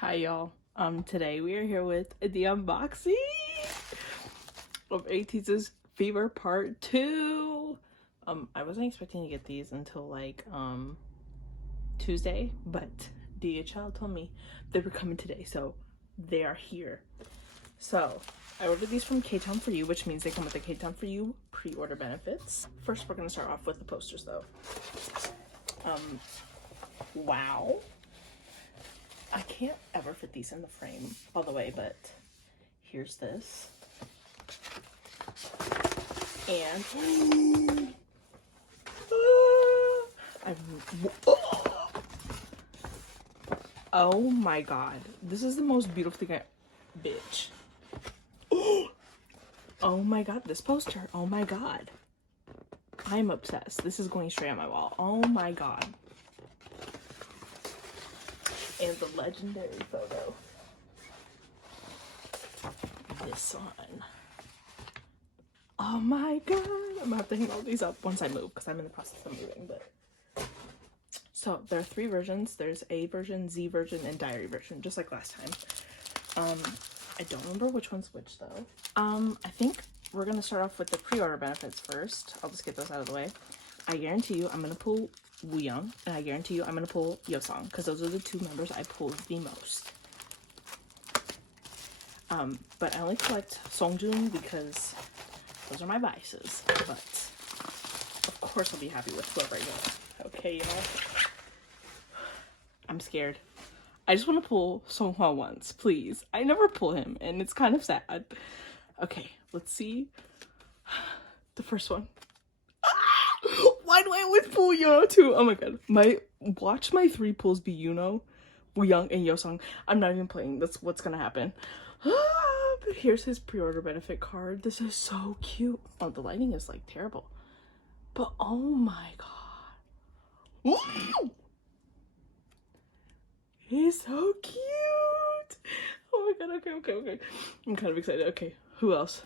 Hi y'all. Today we are here with the unboxing of Ateez's Fever Part 2. I wasn't expecting to get these until like Tuesday, but DHL told me they were coming today, so they are here. So I ordered these from K-Town For You, which means they come with the K-Town For You pre-order benefits. First, we're gonna start off with the posters though. Wow. I can't ever fit these in the frame all the way, but here's this. And oh my god, this is the most beautiful thing bitch. Oh my god, this poster. Oh my god. I'm obsessed. This is going straight on my wall. Oh my god. And the legendary photo. This one. Oh my god. I'm gonna have to hang all these up once I move because I'm in the process of moving. But so there are 3 versions. There's A version, Z version, and diary version, just like last time. I don't remember which one's which though. I think we're gonna start off with the pre-order benefits first. I'll just get those out of the way. I guarantee you I'm gonna pull Wooyoung, and I guarantee you I'm gonna pull Yosong, because those are the 2 members I pulled the most. But I only collect Songjun because those are my biases. But of course I'll be happy with whoever I get. Okay, y'all. I'm scared. I just want to pull Songhwa once, please. I never pull him, and it's kind of sad. Okay, let's see. The first one. Why do I always pull Yuno too? Oh my god. Watch my 3 pulls be Yuno, Wooyoung, and Yosong. I'm not even playing. That's what's gonna happen. But here's his pre-order benefit card. This is so cute. Oh, the lighting is like terrible. But oh my god. He's so cute. Oh my god. Okay. I'm kind of excited. Okay, who else?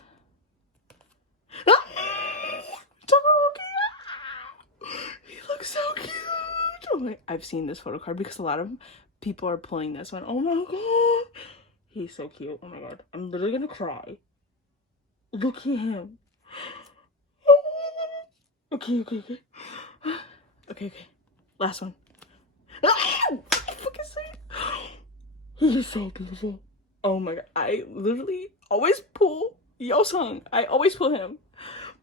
He looks so cute. Oh my, I've seen this photo card because a lot of people are pulling this one. Oh my god. He's so cute. Oh my god. I'm literally gonna cry. Look at him. Okay. Okay. Last one. He is so beautiful. Oh my god. I literally always pull Yosung. I always pull him.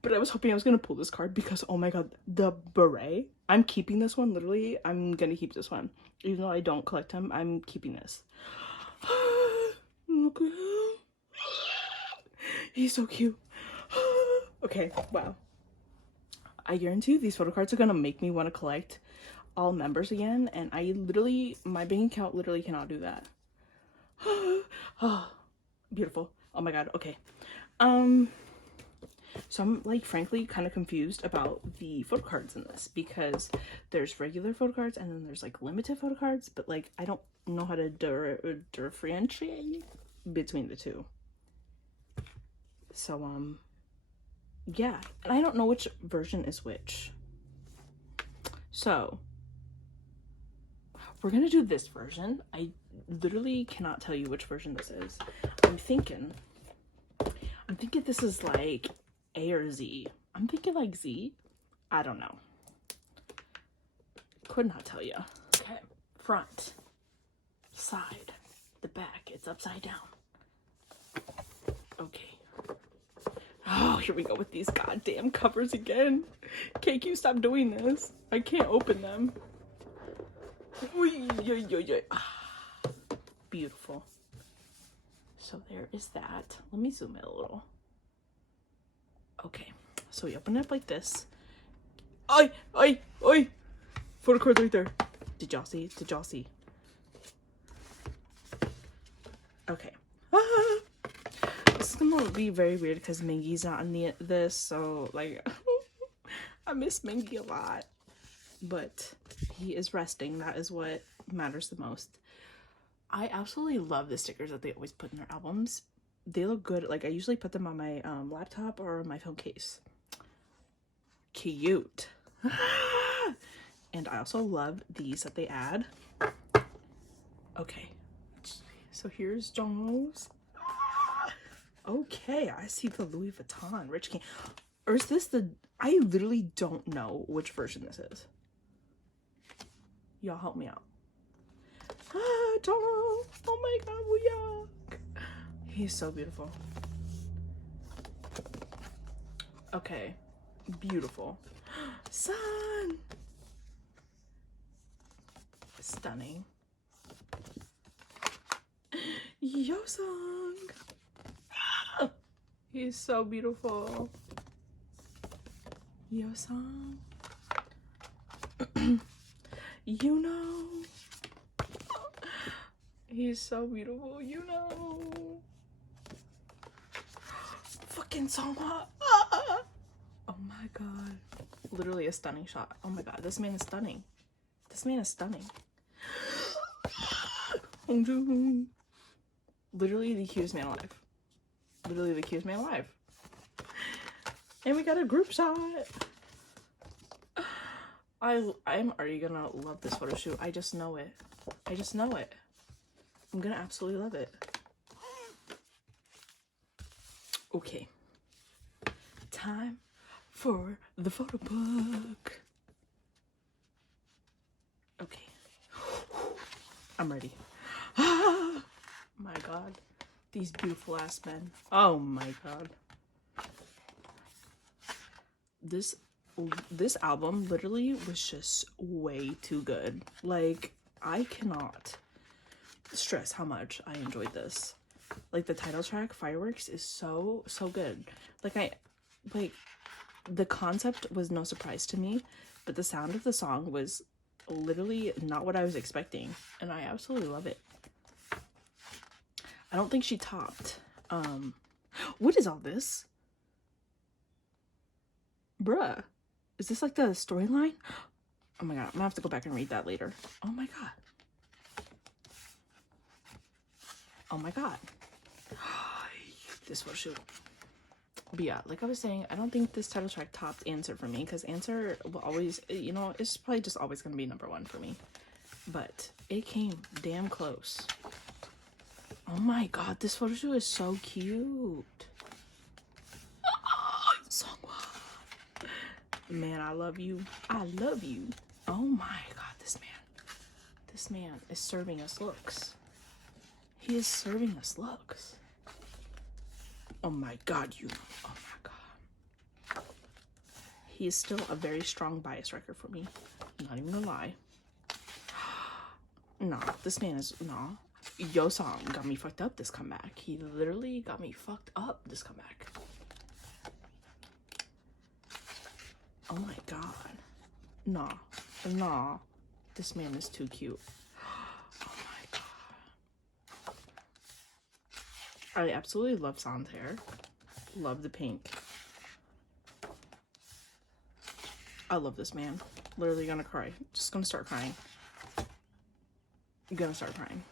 But I was hoping I was gonna pull this card because oh my god, the beret. I'm keeping this one. Literally, I'm gonna keep this one. Even though I don't collect him, I'm keeping this. Look at him. He's so cute. Okay, wow. I guarantee you these photo cards are gonna make me want to collect all members again, and my bank account literally cannot do that. Oh, beautiful. Oh my god. Okay. So I'm like frankly kind of confused about the photo cards in this because there's regular photo cards and then there's like limited photo cards, but like I don't know how to differentiate between the 2. So yeah, and I don't know which version is which. So we're gonna do this version. I literally cannot tell you which version this is. I'm thinking this is like A or Z. I'm thinking like Z. I don't know. Could not tell you. Okay, front, side, the back. It's upside down. Okay. Oh, here we go with these goddamn covers again. KQ, stop doing this. I can't open them. Beautiful. So there is that. Let me zoom in a little. Okay, so we open it up like this. Oi! Photo card's right there. Did y'all see? Okay. This is gonna be very weird because Mingy's not in this, so like I miss Mingy a lot. But he is resting. That is what matters the most. I absolutely love the stickers that they always put in their albums. They look good. Like I usually put them on my laptop or my phone case. Cute. And I also love these that they add. Okay, So here's Jong's. Okay, I see the Louis Vuitton Rich King. Or is this the... I literally don't know which version this is. Y'all help me out. Ah, Jong! Oh my god, Wooyak! He's so beautiful. Okay, beautiful. Sun! Stunning. Yosung! He's so beautiful. Yosung. You know. He's so beautiful, you know. Fucking Songhwa. Oh my god. Literally a stunning shot. Oh my god, this man is stunning. This man is stunning. Hongjoong. Literally the cutest man alive. Literally the cutest man alive. And we got a group shot. I'm already gonna love this photo shoot. I just know it. I just know it. I'm gonna absolutely love it. Okay. Time for the photo book. Okay. I'm ready. My god. These beautiful ass men. Oh my god. This album literally was just way too good. Like, I cannot stress how much I enjoyed this. Like, the title track, Fireworks, is so good. Like, the concept was no surprise to me, but the sound of the song was literally not what I was expecting, and I absolutely love it. I don't think she topped. What is all this? Bruh. Is this like the storyline? Oh my god, I'm gonna have to go back and read that later. Oh my god. Oh my god. This photo shoot. But yeah, like I was saying, I don't think this title track topped Answer for me, because Answer will always, you know, it's probably just always gonna be #1 for me. But it came damn close. Oh my god, this photo shoot is so cute. Songhwa. Man, I love you. I love you. Oh my god, this man is serving us looks. He is serving us looks. Oh my god, you. Oh my god. He is still a very strong bias record for me. I'm not even gonna lie. Nah, this man is, nah. Yosung got me fucked up this comeback. He literally got me fucked up this comeback. Oh my god. Nah. Nah. This man is too cute. Oh my god. I absolutely love San's hair. Love the pink. I love this man. Literally gonna cry. Just gonna start crying. I'm gonna start crying.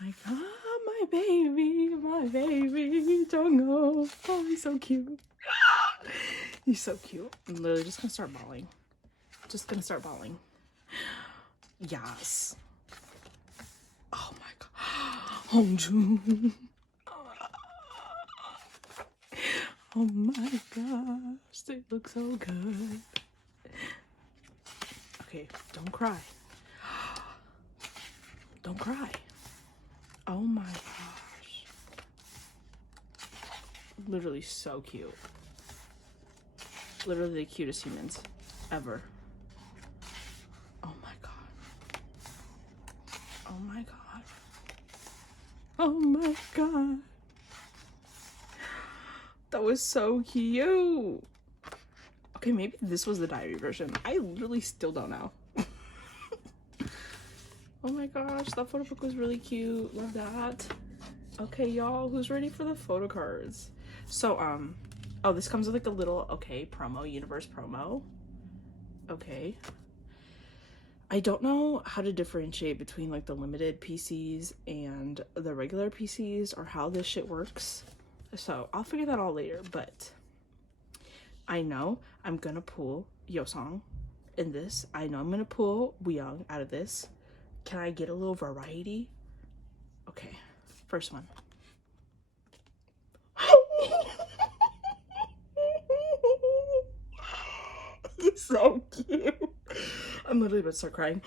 Oh my god, my baby, Jongho. Oh, he's so cute. He's so cute. I'm literally just gonna start bawling. Just gonna start bawling. Yes. Oh my god. Hongjoong. Oh my gosh, they look so good. Okay, don't cry. Don't cry. Oh my gosh. Literally so cute. Literally the cutest humans ever. Oh my god. Oh my god. Oh my god. That was so cute. Okay, maybe this was the diary version. I literally still don't know. Oh my gosh, that photo book was really cute. Love that. Okay, y'all, who's ready for the photo cards? So, oh, this comes with like a little, okay, promo, universe promo. Okay. I don't know how to differentiate between like the limited PCs and the regular PCs or how this shit works. So I'll figure that out later, but I know I'm gonna pull Yosung in this. I know I'm gonna pull Wooyoung out of this. Can I get a little variety? Okay, first one. He's so cute. I'm literally about to start crying.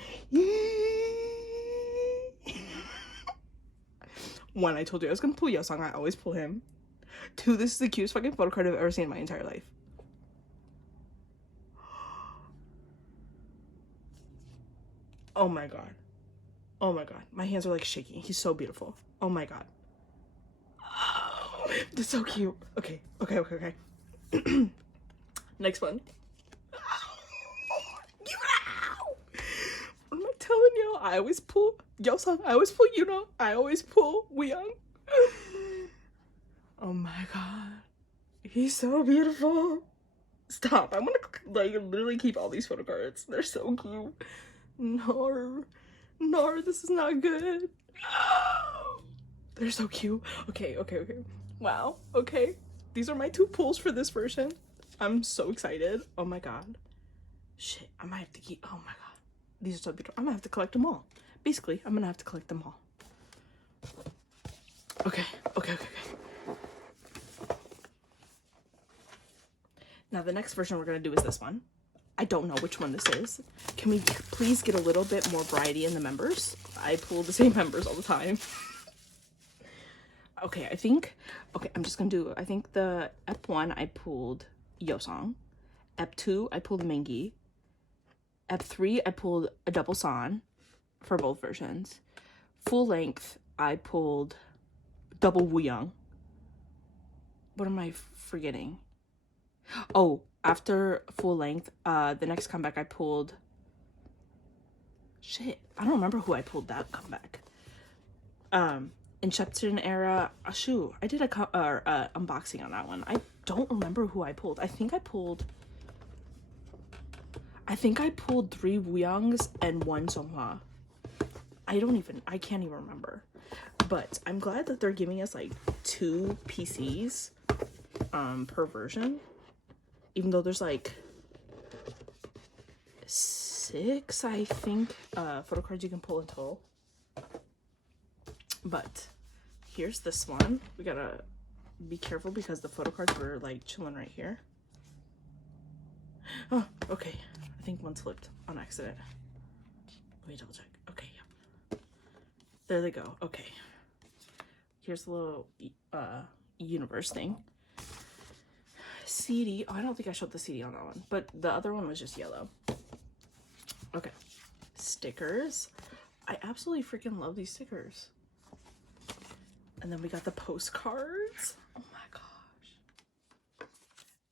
One, I told you I was gonna pull Yeosang. I always pull him. Two, this is the cutest fucking photo card I've ever seen in my entire life. Oh my god. Oh my god. My hands are like shaking. He's so beautiful. Oh my god. Oh, this is so cute. Okay. Next one. What am I telling y'all? I always pull Yeosang. I always pull Yuno. I always pull Wooyoung. Oh my god. He's so beautiful. Stop. I want to like literally keep all these photo cards. They're so cute. No, this is not good. They're so cute. Okay. Wow. Okay. These are my 2 pulls for this version. I'm so excited. Oh my god. Shit. I might have to keep. Oh my god. These are so beautiful. I'm gonna have to collect them all. Basically, I'm gonna have to collect them all. Okay. Now the next version we're gonna do is this one. I don't know which one this is. Can we please get a little bit more variety in the members? I pull the same members all the time. Okay, I'm just gonna do, I think the Ep 1 I pulled Yeosang. Ep 2 I pulled Mingi. Ep 3 I pulled a double San for both versions. Full length I pulled double Wooyoung. What am I forgetting? Oh, after full length, the next comeback I pulled. Shit, I don't remember who I pulled that comeback. Inception era. Shoot, I did a unboxing on that one. I don't remember who I pulled. I think I pulled 3 Wooyoungs and 1 Songhwa. I can't even remember. But I'm glad that they're giving us like 2 PCs per version. Even though there's like 6, I think, photo cards you can pull in total. But here's this one. We gotta be careful because the photo cards were like chilling right here. Oh, okay. I think one slipped on accident. Let me double check. Okay, yeah. There they go. Okay. Here's the little universe thing. CD. Oh, I don't think I showed the CD on that one, but the other one was just yellow. Okay. Stickers. I absolutely freaking love these stickers. And then we got the postcards. Oh my gosh.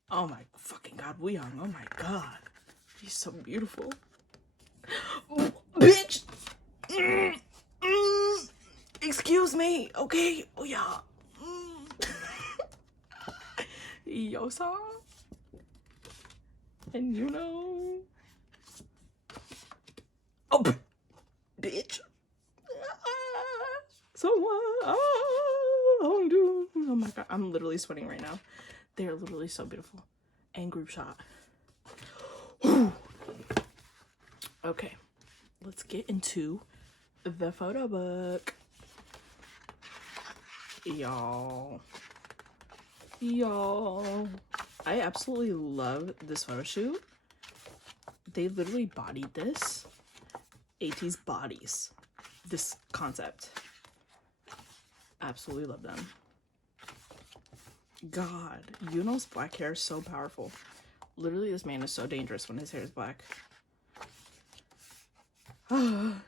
Oh my fucking god, Wooyoung. Oh my god. He's so beautiful. Oh, bitch! Excuse me, okay? Oh yeah. Yeosang. And you know. Oh, bitch. Oh my god, I'm literally sweating right now. They are literally so beautiful. And group shot. Okay, let's get into the photo book. Y'all, I absolutely love this photo shoot. They literally bodied this. Ateez bodies this concept. Absolutely love them. God, Yuno's black hair is so powerful. Literally, this man is so dangerous when his hair is black.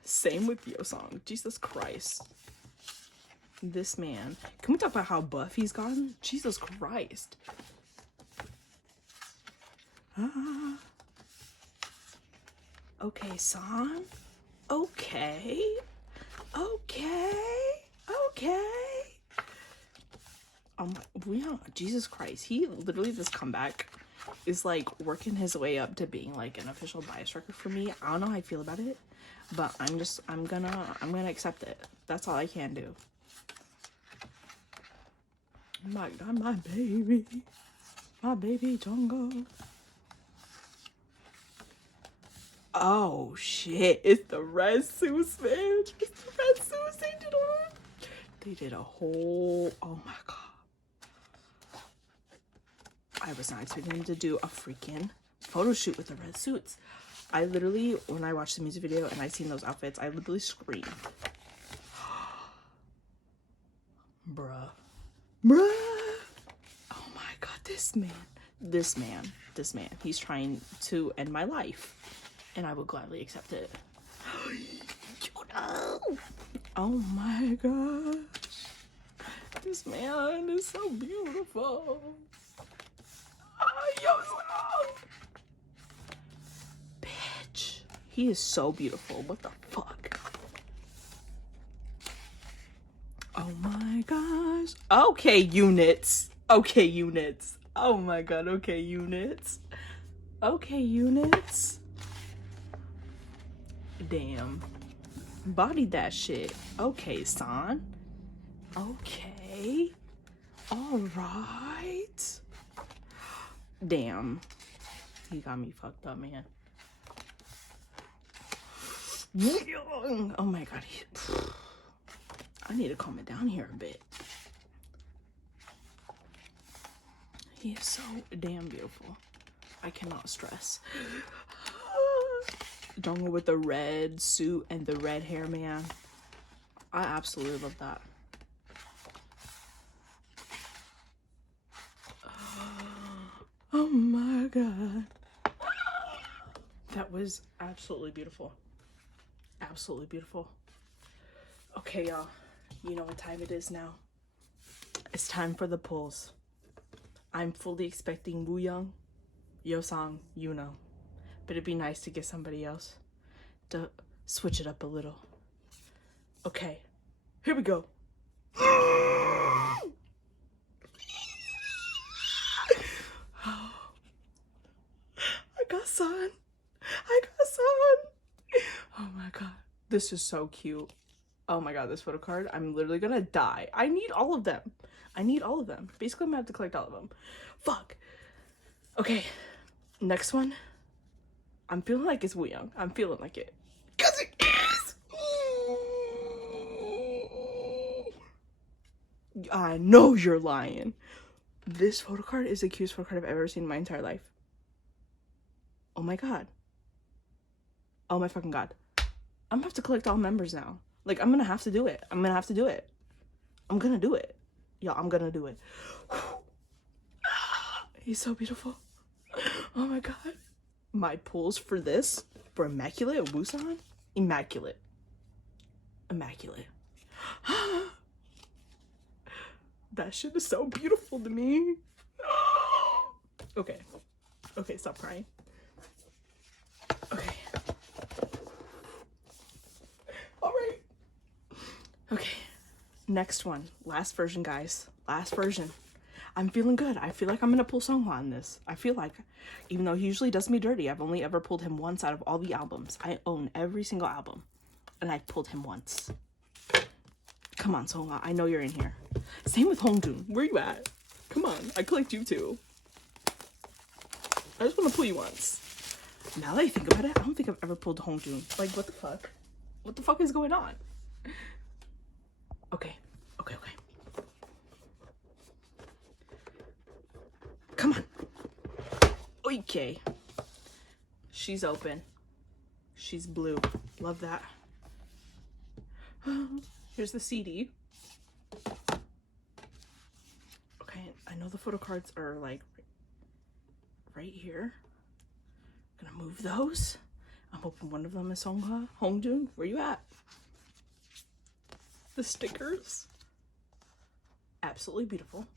Same with Yeosang. Jesus Christ. This man. Can we talk about how buff he's gotten? Jesus Christ. Okay, San. Okay. Jesus Christ. He literally, this comeback is like working his way up to being like an official bias record for me. I don't know how I feel about it, but I'm gonna accept it. That's all I can do. My god, my baby Jungkook. Oh shit, it's the red suits, man. It's the red suits they did a whole, oh my god. I was not expecting them to do a freaking photo shoot with the red suits. I literally, when I watched the music video and I seen those outfits, I literally screamed. Bruh. Oh my god, this man, he's trying to end my life. And I would gladly accept it. Oh my gosh. This man is so beautiful. Bitch. He is so beautiful. What the fuck? Oh my gosh. Okay, units. Okay, units. Oh my god. Okay, units. Okay, units. Damn. Bodied that shit. Okay, son. Okay. All right. Damn. He got me fucked up, man. Oh my god. I need to calm it down here a bit. He is so damn beautiful. I cannot stress. Dongo with the red suit and the red hair, man. I absolutely love that. Oh my god. That was absolutely beautiful. Absolutely beautiful. Okay, y'all. You know what time it is now. It's time for the pulls. I'm fully expecting Woo Young, Yeosang, Yuno. But it'd be nice to get somebody else to switch it up a little. Okay, here we go. I got son. Oh my god. This is so cute. Oh my god, this photo card. I'm literally gonna die. I need all of them. Basically, I'm gonna have to collect all of them. Fuck. Okay, next one. I'm feeling like it's Woo Young. I'm feeling like it. Because it is! I know you're lying. This photo card is the cutest photo card I've ever seen in my entire life. Oh my god. Oh my fucking god. I'm gonna have to collect all members now. Like, I'm gonna have to do it. I'm gonna do it. Y'all, I'm gonna do it. He's so beautiful. Oh my god. My pulls for this, for Immaculate Wusan? Immaculate. That shit is so beautiful to me. Okay, stop crying. Okay. All right. Okay, next one. Last version, guys. Last version. I'm feeling good. I feel like I'm gonna pull Songhwa on this. I feel like, even though he usually does me dirty, I've only ever pulled him once out of all the albums. I own every single album, and I've pulled him once. Come on, Songhwa. I know you're in here. Same with Hongjoong. Where you at? Come on. I collect you too. I just want to pull you once. Now that I think about it, I don't think I've ever pulled Hongjoong. Like, what the fuck? What the fuck is going on? Okay. Come on. Okay. She's open. She's blue. Love that. Here's the CD. Okay, I know the photo cards are like right here. I'm gonna move those. I'm hoping one of them is Songhwa. Hongjoong, where you at? The stickers. Absolutely beautiful.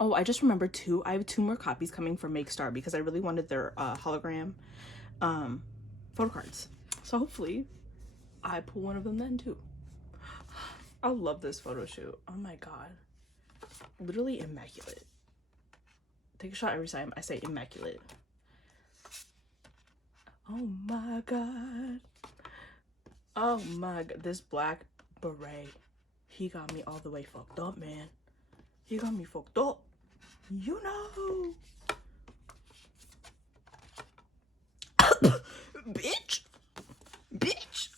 Oh, I just remembered too. I have 2 more copies coming from Make Star because I really wanted their hologram photo cards. So hopefully I pull one of them then too. I love this photo shoot. Oh my god. Literally immaculate. Take a shot every time I say immaculate. Oh my god. Oh my god. This black beret. He got me all the way fucked up, man. He got me fucked up. You know. Bitch. Bitch.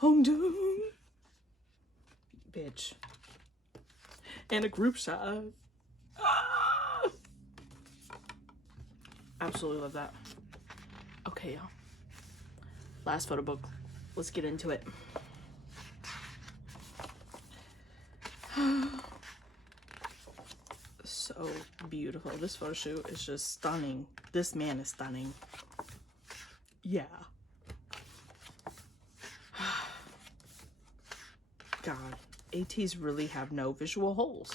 Hongjoong. Bitch. And a group shot. Absolutely love that. Okay, y'all. Last photo book. Let's get into it. So beautiful. This photo shoot is just stunning. This man is stunning. Yeah. God, Ateez really have no visual holes.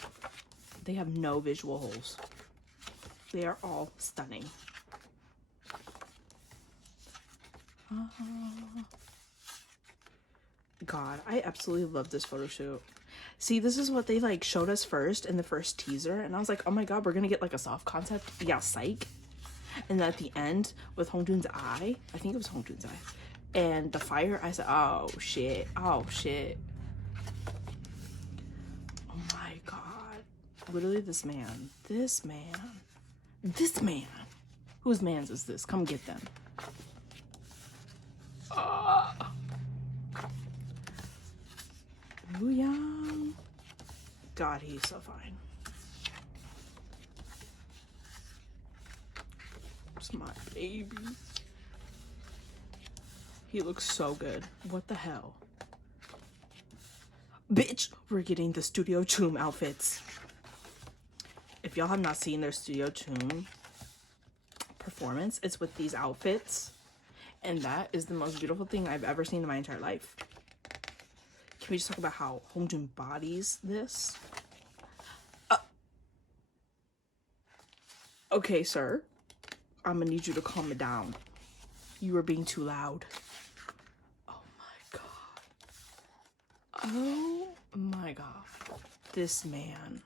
They have no visual holes. They are all stunning. God, I absolutely love this photo shoot. See, this is what they like showed us first in the first teaser, and I was like, oh my god, we're gonna get like a soft concept. Yeah, psych. And then at the end with Hongjoong's eye, I think it was Hongjoong's eye, and the fire, I said, oh shit, oh shit. Oh my god. Literally this man. Whose mans is this? Come get them. Wooyang. God, he's so fine. It's my baby. He looks so good. What the hell? Bitch, we're getting the Studio Choom outfits. If y'all have not seen their Studio Choom performance, it's with these outfits. And that is the most beautiful thing I've ever seen in my entire life. Can we just talk about how Hongjoong bodies this? Okay, sir. I'm gonna need you to calm it down. You are being too loud. Oh my god. Oh my god. This man.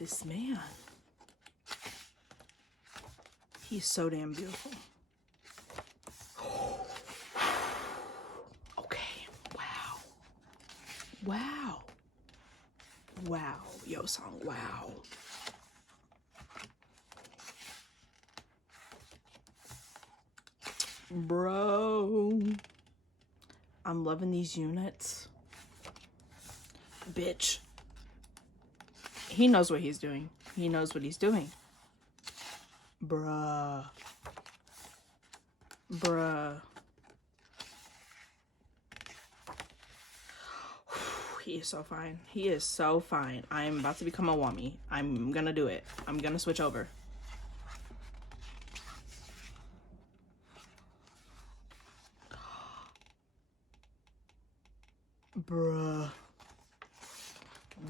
This man. He's so damn beautiful. Wow. Wow, Yeosang, wow. Bro. I'm loving these units. Bitch. He knows what he's doing. He knows what he's doing. Bruh. He is so fine. He is so fine. I'm about to become a wami. I'm gonna do it. I'm gonna switch over. Bruh.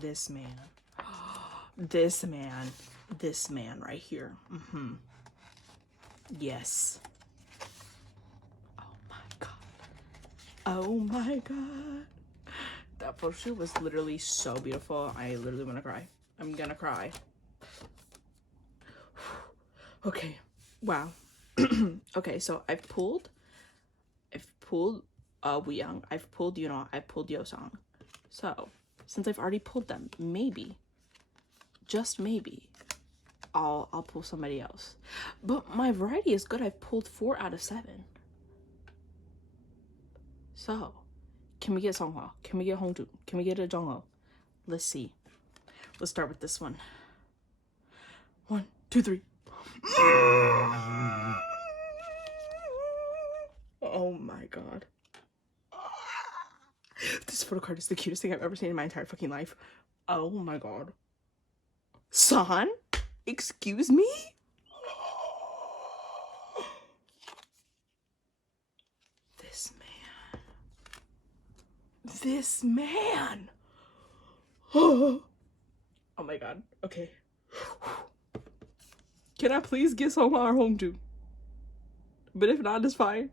This man. This man right here. Yes. Oh my god. Oh my god. That photo shoot was literally so beautiful. I literally want to cry. I'm gonna cry. Okay. Wow. Okay, so I've pulled Wooyoung, I've pulled Yunho, I've pulled Yeosang. So since I've already pulled them, maybe, just maybe, I'll pull somebody else. But my variety is good. I've pulled 4 out of 7. So can we get Songhwa? Can we get Hongjoong? Can we get a Jongho? Let's see. Let's start with this one. 1, 2, 3. Oh my god. This photo card is the cutest thing I've ever seen in my entire fucking life. Oh my god. San? Excuse me? This man. Oh my god. Okay. Can I please get Songhwa or Hongjoong? But if not, it's fine.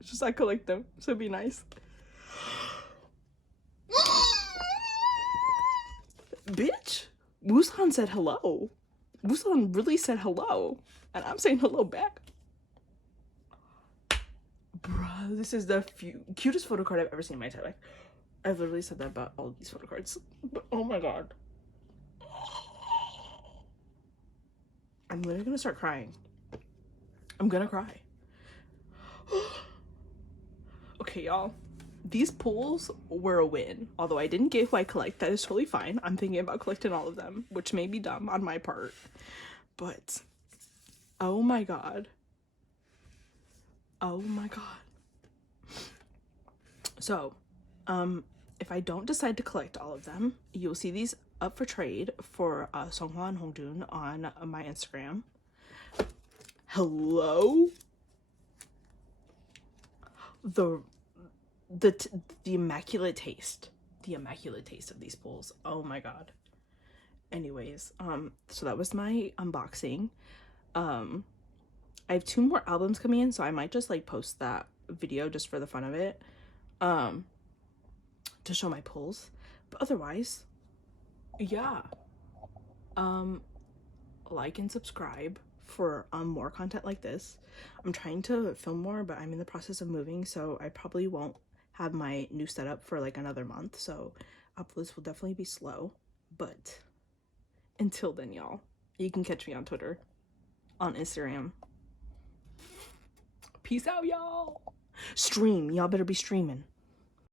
It's just I collect them, so it'd be nice. Bitch, Woosan said hello. Woosan really said hello, and I'm saying hello back. Bruh, this is the cutest photo card I've ever seen in my entire life. I've literally said that about all these photo cards, but oh my god. I'm literally gonna start crying. I'm gonna cry. Okay, y'all. These pulls were a win. Although I didn't get who I collect. That is totally fine. I'm thinking about collecting all of them, which may be dumb on my part. But, oh my god. Oh my god. So, if I don't decide to collect all of them, you'll see these up for trade for Songhwa and Hongjoon on my Instagram. Hello? The immaculate taste. The immaculate taste of these pulls. Oh my god. Anyways, so that was my unboxing. I have 2 more albums coming in, so I might just like post that video just for the fun of it. To show my pulls. But otherwise, yeah. Like and subscribe for more content like this. I'm trying to film more, but I'm in the process of moving, so I probably won't have my new setup for like another month, so uploads will definitely be slow. But until then, y'all, you can catch me on Twitter, on Instagram. Peace out, y'all. Stream. Y'all better be streaming.